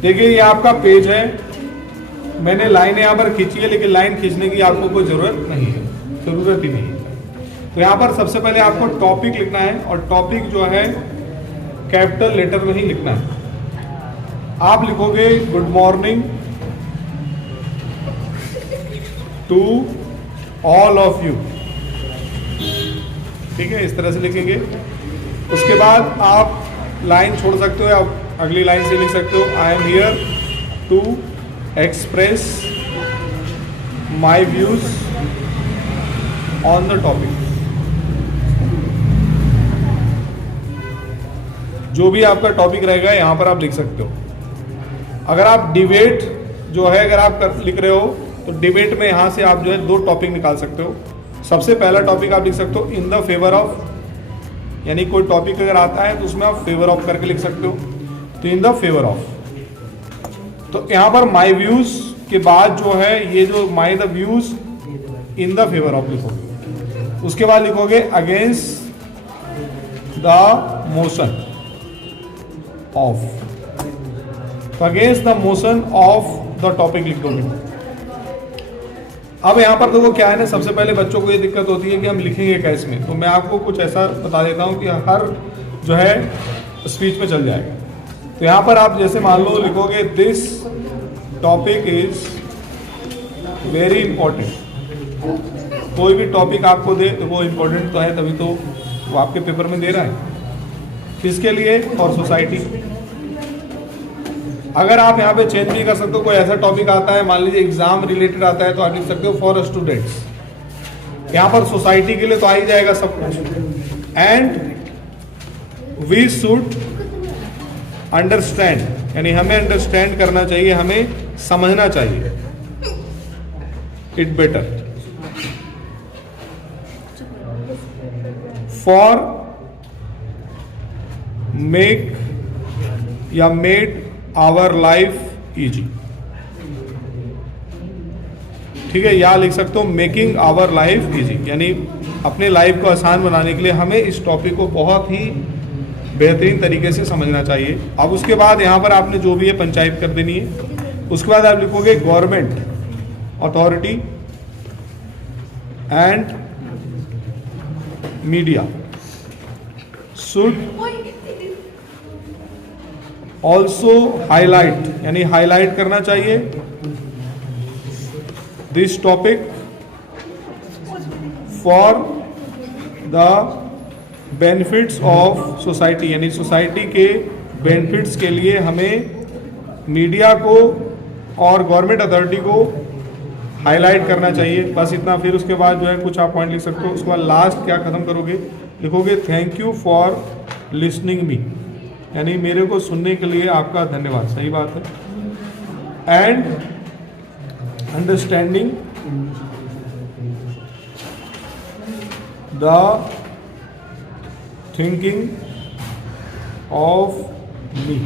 देखिए ये आपका पेज है, मैंने लाइन यहाँ पर खींची है, लेकिन लाइन खींचने की आपको कोई ज़रूरत नहीं है, ज़रूरत ही नहीं है। तो यहाँ पर सबसे पहले आपको टॉपिक लिखना है, और टॉपिक जो है कैपिटल लेटर में ही लिखना है। आप लिखोगे good morning to all of you, ठीक है, इस तरह से लिखेंगे। उसके बाद आप लाइन छोड़ सकते हो, आप अगली लाइन से लिख सकते हो, I am here to express my views on the topic. जो भी आपका टॉपिक रहेगा यहाँ पर आप लिख सकते हो। अगर आप डिबेट जो है अगर आप लिख रहे हो तो डिबेट में यहाँ से आप जो है 2 टॉपिक निकाल सकते हो। सबसे पहला टॉपिक आप लिख सकते हो इन द फेवर ऑफ, यानी कोई टॉपिक अगर आता है तो उसमें आप फेवर ऑफ करके लिख सकते हो, तो इन द फेवर ऑफ। तो यहाँ पर माई व्यूज के बाद जो है ये जो my the views in the favour of लिखोगे। उसके बाद लिखोगे अगेंस्ट द मोशन ऑफ, तो against the motion of the topic लिख दोगे। अब यहाँ पर देखो क्या है ना, सबसे पहले बच्चों को ये दिक्कत होती है कि हम लिखेंगे कैसे में, तो मैं आपको कुछ ऐसा बता देता हूँ कि हर जो है स्पीच में चल जाएगा। तो यहाँ पर आप जैसे मान लो लिखोगे this topic is very important. कोई भी टॉपिक आपको दे तो वो इम्पोर्टेंट तो है, तभी तो वो आपके पेपर में दे रहा है। किसके लिए? For society. अगर आप यहाँ पे चेंज भी कर सकते हो, कोई ऐसा टॉपिक आता है मान लीजिए एग्जाम रिलेटेड आता है, तो आप लिख सकते हो फॉर स्टूडेंट्स। यहाँ पर सोसाइटी के लिए तो आ ही जाएगा सब कुछ। एंड वी शुड अंडरस्टैंड, यानी हमें अंडरस्टैंड करना चाहिए, हमें समझना चाहिए इट बेटर। फॉर मेक या मेड आवर लाइफ इजी, ठीक है, या लिख सकते हो मेकिंग आवर लाइफ इजी, यानी अपने लाइफ को आसान बनाने के लिए हमें इस टॉपिक को बहुत ही बेहतरीन तरीके से समझना चाहिए। अब उसके बाद यहाँ पर आपने जो भी है पंचायत कर देनी है। उसके बाद आप लिखोगे government authority and media should also highlight, यानी हाईलाइट करना चाहिए this topic for the benefits of society, यानी सोसाइटी के बेनिफिट्स के लिए हमें मीडिया को और गवर्नमेंट अथॉरिटी को हाईलाइट करना चाहिए। बस इतना। फिर उसके बाद जो है कुछ आप पॉइंट लिख सकते हो। उसके बाद लास्ट क्या खत्म करोगे, लिखोगे thank you for listening me, यानी मेरे को सुनने के लिए आपका धन्यवाद। सही बात है। And understanding the thinking of me.